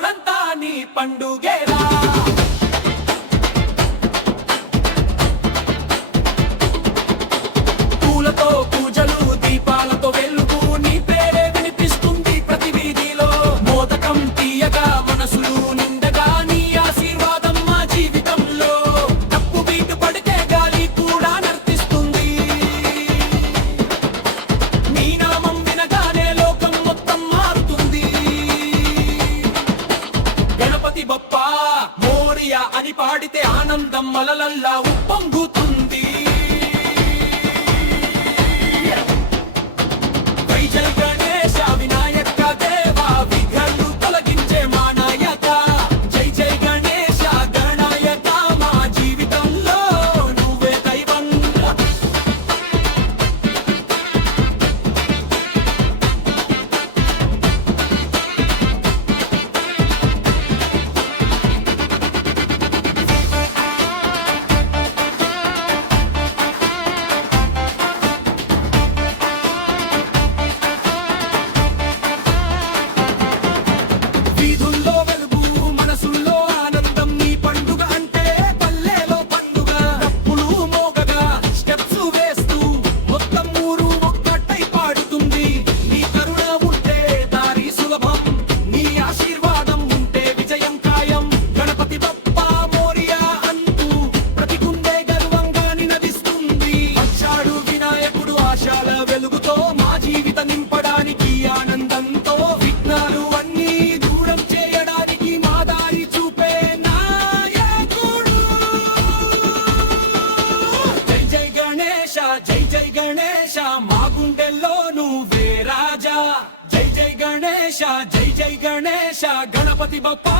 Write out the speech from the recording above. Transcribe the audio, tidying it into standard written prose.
ఊరంతా నీ పండుగేరా పూలతో పూజలు దీపాలతో వెలుగు నీ పేరే వినిపిస్తుంది ప్రతి వీధిలో మోదకం తీయగా మనసులు నిండగా నీ ఆశీర్వాదం మా జీవితంలో తప్పు బీటు పడితే గాలి కూడా నర్తిస్తుంది నీ నామం వినగానే లోకం మొత్తం మారుతుంది గణపతి బప్పా మోరియా అని పాడితే ఆనందం మలలల్లా ఉప్పొంగుతుంది జై గణేశ వినాయక దేవా విఘ్నాలు తొలగించే మా నాయక జై జై గణేశ గణాయక మా జీవితంలో నువ్వే దైవం వీధుల్లో వెలుగు మనసుల్లో ఆనందం నీ పండుగ అంటే పల్లెలో పండుగ డప్పులు మోగగా స్టెప్స్ వేస్తూ మొత్తం ఊరు ఒక్కటై పాడుతుంది నీ కరుణ ఉంటే దారి సులభం నీ ఆశీర్వాదం ఉంటే విజయం ఖాయం గణపతి బప్పా మోరియా అంటూ ప్రతి గుండె గర్వంగా నినదిస్తుంది వచ్చాడు వినాయకుడు ఆశాల వెలుగుతో మా జీవిత నింపడానికి ఆనందంతో విఘ్నాలు అన్నీ దూరం చేయడానికి మా దారి చూపే నాయకుడు జై జై గణేశ జై జై గణేశ మా గుండెల్లో నువ్వే రాజా జై జై గణేశ జై జై గణేశ గణపతి బప్పా